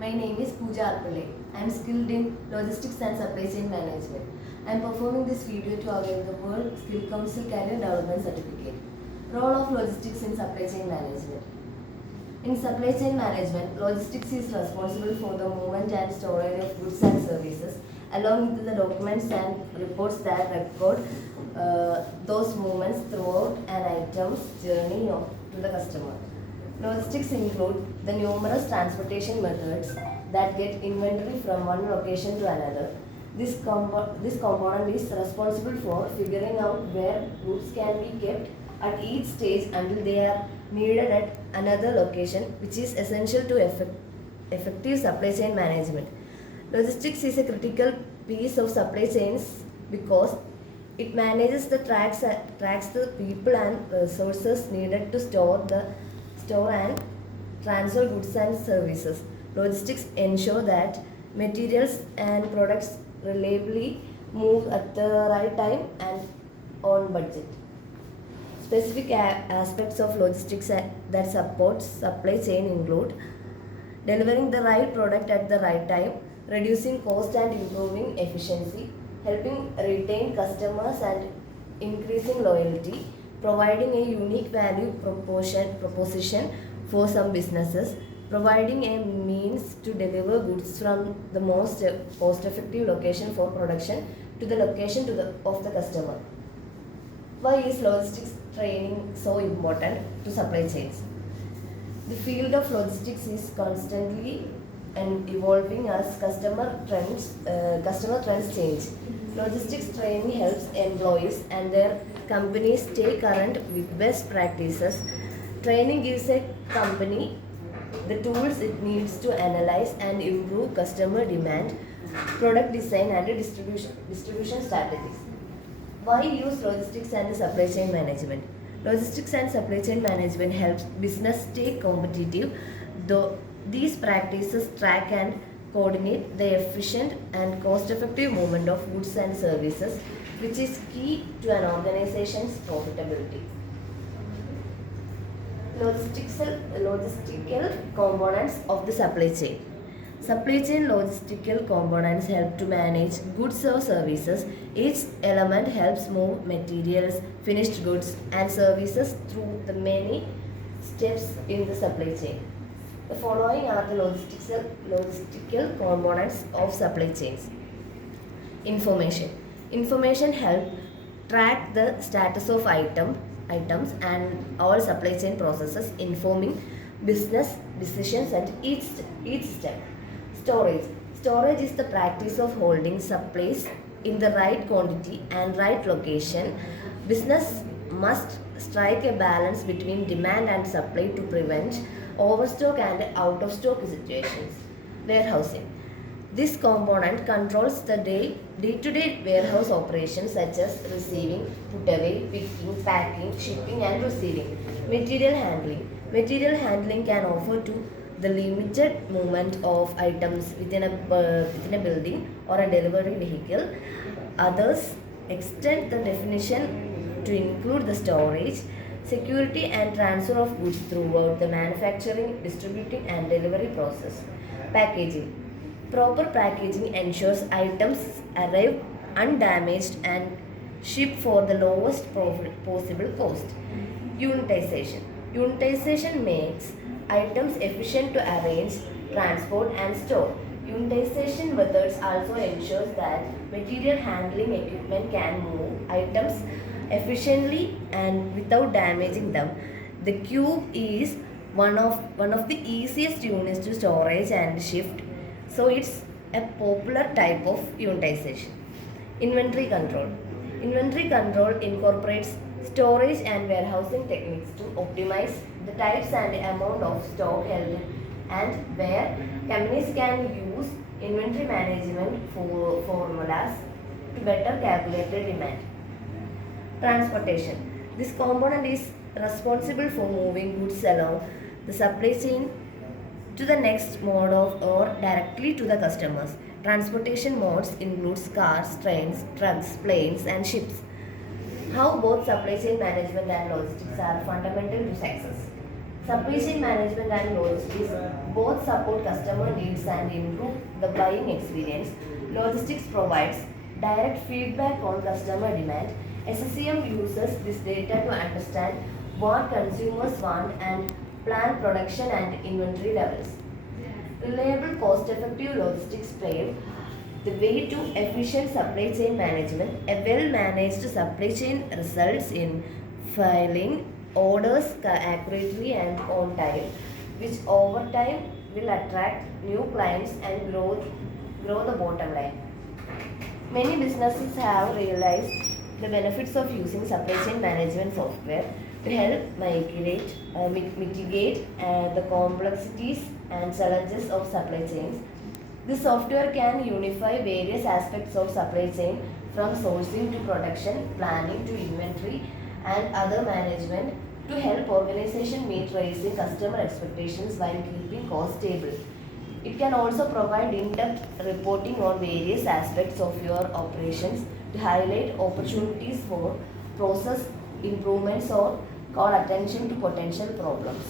My name is Pooja Arpale. I am skilled in logistics and supply chain management. I am performing this video to avail the World Skill Council Career Development Certificate. Role of logistics in supply chain management. In supply chain management, logistics is responsible for the movement and storage of goods and services, along with the documents and reports that record those movements throughout an item's journey to the customer. Logistics include the numerous transportation methods that get inventory from one location to another. This component is responsible for figuring out where goods can be kept at each stage until they are needed at another location, which is essential to effective supply chain management. Logistics is a critical piece of supply chains because it manages the tracks the people and resources needed to store and transfer goods and services. Logistics ensure that materials and products reliably move at the right time and on budget. Specific aspects of logistics that support supply chain include delivering the right product at the right time, reducing cost and improving efficiency, helping retain customers and increasing loyalty, providing a unique value proposition for some businesses, providing a means to deliver goods from the most cost-effective location for production to the location of the customer. Why is logistics training so important to supply chains? The field of logistics is constantly and evolving as customer trends change. Logistics training helps employees and their companies stay current with best practices. Training gives a company the tools it needs to analyze and improve customer demand, product design and distribution strategies. Why use logistics and supply chain management? Logistics and supply chain management helps business stay competitive, though these practices track and coordinate the efficient and cost-effective movement of goods and services, which is key to an organization's profitability. Logistical components of the supply chain. Supply chain logistical components help to manage goods or services. Each element helps move materials, finished goods, and services through the many steps in the supply chain. The following are the logistical components of supply chains. Information. Information help track the status of items and all supply chain processes, informing business decisions at each step. Storage. Storage is the practice of holding supplies in the right quantity and right location. Business must strike a balance between demand and supply to prevent overstock and out of stock situations. Warehousing. This component controls the day-to-day warehouse operations such as receiving, put away, picking, packing, shipping and receiving. Material handling. Material handling can offer to the limited movement of items within a building or a delivery vehicle. Others extend the definition to include the storage, security and transfer of goods throughout the manufacturing, distributing and delivery process. Packaging. Proper packaging ensures items arrive undamaged and shipped for the lowest possible cost. Unitization. Unitization makes items efficient to arrange, transport and store. Unitization methods also ensures that material handling equipment can move items efficiently and without damaging them. The cube is one of the easiest units to storage and shift, so it's a popular type of unitization. Inventory control. Inventory control incorporates storage and warehousing techniques to optimize the types and amount of stock held, and where companies can use inventory management formulas to better calculate the demand. Transportation. This component is responsible for moving goods along the supply chain to the next mode of or directly to the customers. Transportation modes includes cars, trains, trucks, planes and ships. How both supply chain management and logistics are fundamental to success. Supply chain management and logistics both support customer needs and improve the buying experience. Logistics provides direct feedback on customer demand. SCM uses this data to understand what consumers want and plan production and inventory levels. Reliable, cost-effective logistics pave the way to efficient supply chain management. A well-managed supply chain results in filing orders accurately and on time, which over time will attract new clients and grow the bottom line. Many businesses have realized the benefits of using supply chain management software to help mitigate the complexities and challenges of supply chains. This software can unify various aspects of supply chain from sourcing to production, planning to inventory and other management to help organizations meet rising customer expectations while keeping costs stable. It can also provide in-depth reporting on various aspects of your operations to highlight opportunities for process improvements or call attention to potential problems.